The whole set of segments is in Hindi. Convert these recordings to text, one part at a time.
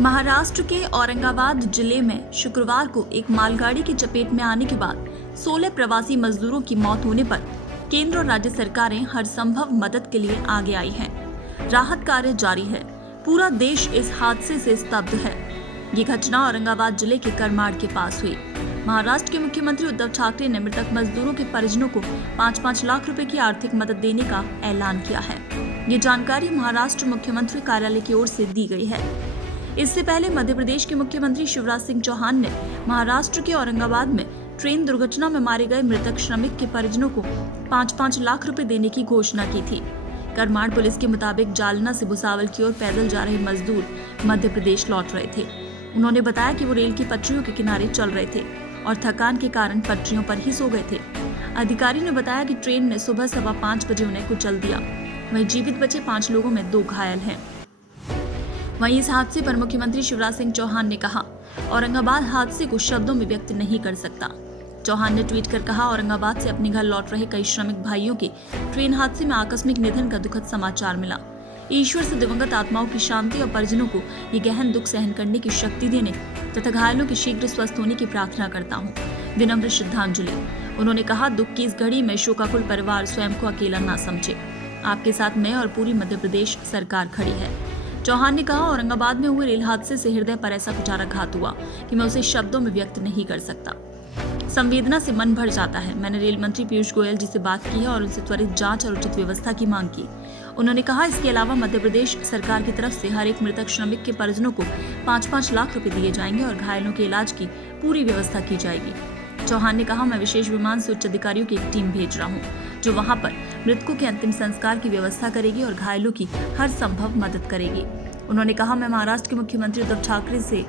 महाराष्ट्र के औरंगाबाद जिले में शुक्रवार को एक मालगाड़ी की चपेट में आने के बाद 16 प्रवासी मजदूरों की मौत होने पर केंद्र और राज्य सरकारें हर संभव मदद के लिए आगे आई हैं। राहत कार्य जारी है। पूरा देश इस हादसे से स्तब्ध है। ये घटना औरंगाबाद जिले के करमाड़ के पास हुई। महाराष्ट्र के मुख्यमंत्री उद्धव ठाकरे ने मृतक मजदूरों के परिजनों को 5-5 लाख रुपए की आर्थिक मदद देने का ऐलान किया है। ये जानकारी महाराष्ट्र मुख्यमंत्री कार्यालय की ओर से दी गई है। इससे पहले मध्य प्रदेश के मुख्यमंत्री शिवराज सिंह चौहान ने महाराष्ट्र के औरंगाबाद में ट्रेन दुर्घटना में मारे गए मृतक श्रमिक के परिजनों को 5-5 लाख रुपए देने की घोषणा की थी। करमाड़ पुलिस के मुताबिक जालना से भुसावल की ओर पैदल जा रहे मजदूर मध्य प्रदेश लौट रहे थे। उन्होंने बताया कि वो रेल की पटरियों के किनारे चल रहे थे और थकान के कारण पटरियों पर ही सो गए थे। अधिकारी ने बताया कि ट्रेन ने सुबह 5:15 बजे उन्हें कुचल दिया। वहीं जीवित बचे 5 लोगों में 2 घायल हैं। वहीं इस हादसे पर मुख्यमंत्री शिवराज सिंह चौहान ने कहा, औरंगाबाद हादसे को शब्दों में व्यक्त नहीं कर सकता। चौहान ने ट्वीट कर कहा, औरंगाबाद से अपने घर लौट रहे कई श्रमिक भाइयों के ट्रेन हादसे में आकस्मिक निधन का दुखद समाचार मिला। ईश्वर से दिवंगत आत्माओं की शांति और परिजनों को ये गहन दुख सहन करने की शक्ति देने तथा घायलों के शीघ्र स्वस्थ होने की प्रार्थना करता हूँ। विनम्र श्रद्धांजलि। उन्होंने कहा, दुख की इस घड़ी में शोकाकुल परिवार स्वयं को अकेला ना समझे। आपके साथ मैं और पूरी मध्य प्रदेश सरकार खड़ी है। चौहान ने कहा, औरंगाबाद में हुए रेल हादसे से हृदय पर ऐसा कुठाराघात हुआ कि मैं उसे शब्दों में व्यक्त नहीं कर सकता। संवेदना से मन भर जाता है। मैंने रेल मंत्री पीयूष गोयल जी से बात की है और उनसे त्वरित जांच और उचित व्यवस्था की मांग की। उन्होंने कहा, इसके अलावा मध्य प्रदेश सरकार की तरफ से हर एक मृतक श्रमिक के परिजनों को 5-5 लाख रुपए दिए जाएंगे और घायलों के इलाज की पूरी व्यवस्था की जाएगी। चौहान ने कहा, मैं विशेष विमान से उच्च अधिकारियों की एक टीम भेज रहा हूँ जो वहां पर मृतकों के अंतिम संस्कार की व्यवस्था करेगी और घायलों की हर संभव मदद करेगी। उन्होंने कहा, मैं महाराष्ट्र के मुख्यमंत्री उद्धव ठाकरे से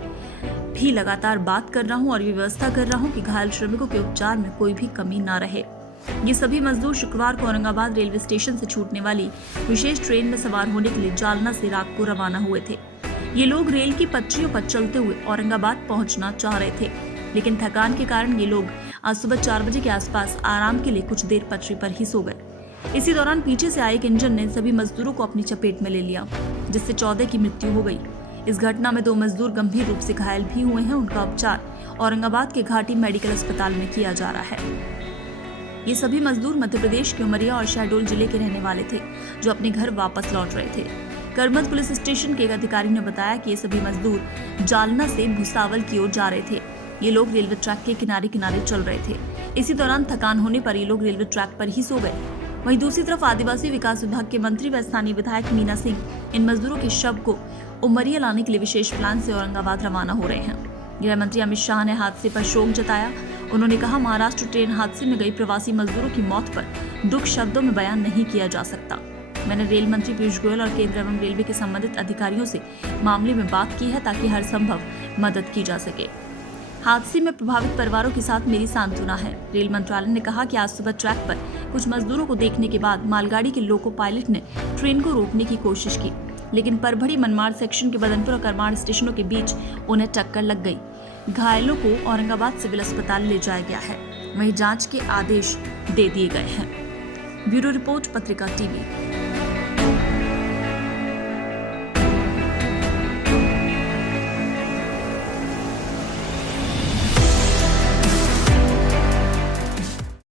भी लगातार बात कर रहा हूं और ये व्यवस्था कर रहा हूं कि घायल श्रमिकों के उपचार में कोई भी कमी ना रहे। ये सभी मजदूर शुक्रवार को औरंगाबाद रेलवे स्टेशन से छूटने वाली विशेष ट्रेन में सवार होने के लिए जालना से रात को रवाना हुए थे। ये लोग रेल की पटरियों पर चलते हुए औरंगाबाद पहुंचना चाह रहे थे, लेकिन थकान के कारण ये लोग आज सुबह 4 बजे के आसपास आराम के लिए कुछ देर पटरी पर ही सो गए। इसी दौरान पीछे से आए एक इंजन ने सभी मजदूरों को अपनी चपेट में ले लिया, जिससे 14 की मृत्यु हो गई। इस घटना में 2 मजदूर गंभीर रूप से घायल भी हुए हैं। उनका उपचार औरंगाबाद के घाटी मेडिकल अस्पताल में किया जा रहा है। ये सभी मजदूर मध्य प्रदेश के उमरिया और शहडोल जिले के रहने वाले थे, जो अपने घर वापस लौट रहे थे। करमत पुलिस स्टेशन के एक अधिकारी ने बताया कि ये सभी मजदूर जालना से भुसावल की ओर जा रहे थे। ये लोग रेलवे ट्रैक के किनारे किनारे चल रहे थे। इसी दौरान थकान होने पर ये लोग रेलवे ट्रैक पर ही सो गए। वहीं दूसरी तरफ आदिवासी विकास विभाग के मंत्री व स्थानीय विधायक मीना सिंह इन मजदूरों के शव को उमरिया लाने के लिए विशेष प्लान से औरंगाबाद रवाना हो रहे हैं। गृह मंत्री अमित शाह ने हादसे पर शोक जताया। उन्होंने कहा, महाराष्ट्र ट्रेन हादसे में गई प्रवासी मजदूरों की मौत पर दुख शब्दों में बयान नहीं किया जा सकता। मैंने रेल मंत्री पीयूष गोयल और केंद्र एवं रेलवे के संबंधित अधिकारियों से मामले में बात की है ताकि हर संभव मदद की जा सके। हादसे में प्रभावित परिवारों के साथ मेरी सांत्वना है। रेल मंत्रालय ने कहा कि आज सुबह ट्रैक पर कुछ मजदूरों को देखने के बाद मालगाड़ी के लोको पायलट ने ट्रेन को रोकने की कोशिश की, लेकिन परभड़ी मनमाड़ सेक्शन के बदनपुर और करमाड़ स्टेशनों के बीच उन्हें टक्कर लग गई। घायलों को औरंगाबाद सिविल अस्पताल ले जाया गया है। वहीं जांच के आदेश दे दिए गए हैं। ब्यूरो रिपोर्ट, पत्रिका टीवी।